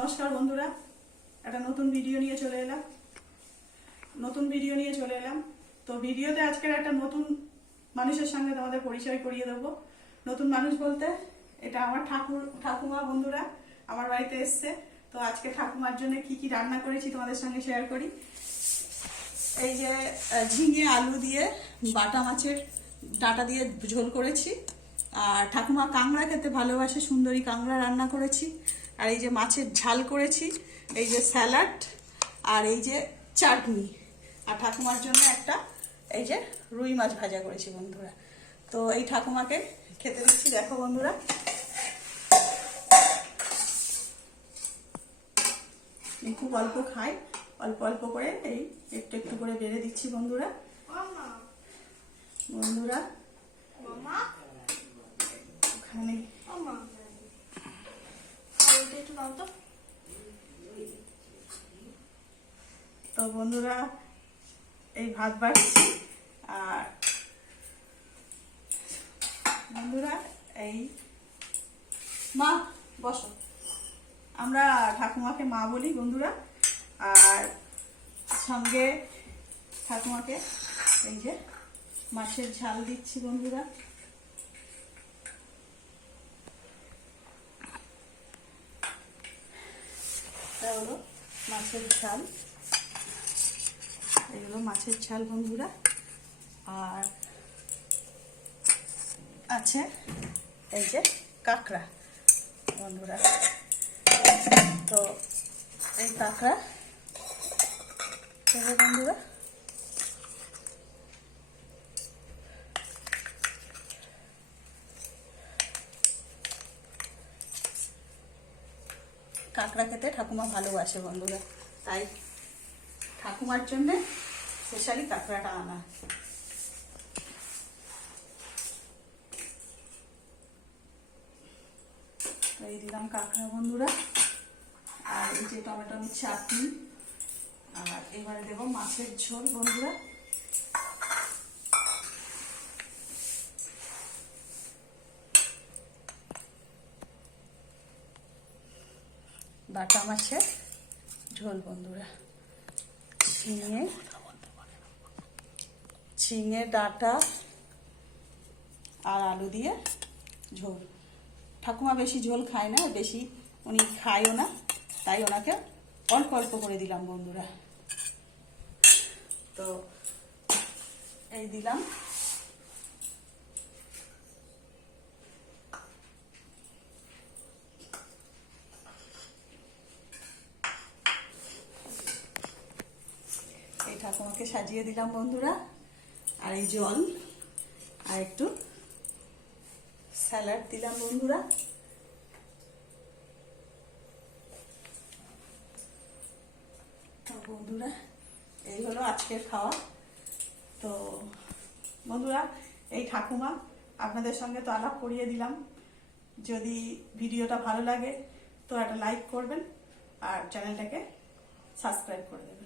নমস্কার বন্ধুরা, একটা নতুন ভিডিও নিয়ে চলে এলাম। তো ভিডিওতে আজকের একটা নতুন মানুষের সঙ্গে তোমাদের পরিচয় করিয়ে দেবো। নতুন মানুষ বলতে এটা আমার ঠাকুমা বন্ধুরা আমার বাড়িতে এসছে। তো আজকে ঠাকুমার জন্য কি কি রান্না করেছি তোমাদের সঙ্গে শেয়ার করি। এই যে ঝিঙে আলু দিয়ে বাটা মাছের ডাঁটা দিয়ে ঝোল করেছি, আর ঠাকুমা কাঁকড়া খেতে ভালোবাসে, সুন্দরী কাঁকড়া রান্না করেছি, আর এই যে মাছের ঝাল করেছি, এই যে স্যালাড, আর এই যে চাটনি, আর ঠাকুমার জন্য একটা এই যে রুই মাছ ভাজা করেছি বন্ধুরা। তো এই ঠাকুমাকে খেতে দিচ্ছি। দেখো বন্ধুরা, খুব অল্প খাই, অল্প অল্প করে এই একটু একটু করে বেড়ে দিচ্ছি বন্ধুরা। ওখানে তো বন্ধুরা এই ভাত বাড়ছি, আর বন্ধুরা এই মা বসো, আমরা ঠাকুমাকে মা বলি বন্ধুরা। আর সঙ্গে ঠাকুমাকে এই যে মাছের ঝাল দিচ্ছি বন্ধুরা। এটা হলো মাছের ঝাল, এগুলো মাছের ঝাল বন্ধুরা। আর আছে এই যে কাঁকড়া বন্ধুরা। তো এই কাঁকড়া বন্ধুরা কাঁকড়া খেতে ঠাকুমা ভালোবাসে বন্ধুরা, তাই ঠাকুমার জন্যে স্পেশালি কাঁকড়াটা আনা। এই দিলাম কাঁকড়া বন্ধুরা, আর এই যে টমেটোর চাটনি, আর এবারে দেবো মাছের ঝোল বন্ধুরা। বাটা মাছের ঝোল বন্ধুরা, ঝিঙে ডাঁটা আর আলু দিয়ে ঝোল। ঠাকুমা বেশি ঝোল খায় না, বেশি উনি খায়ও না, তাই ওনাকে অল্প অল্প করে দিলাম বন্ধুরা। তো এই দিলাম এই ঠাকুমাকে সাজিয়ে দিলাম বন্ধুরা, আর এই জল, আর একটু স্যালাড দিলাম বন্ধুরা। বন্ধুরা এই হলো আজকের খাওয়া। তো বন্ধুরা এই ঠাকুমা আপনাদের সঙ্গে তো আলাপ করিয়ে দিলাম। যদি ভিডিওটা ভালো লাগে তো একটা লাইক করবেন, আর চ্যানেলটাকে সাবস্ক্রাইব করে দেবেন।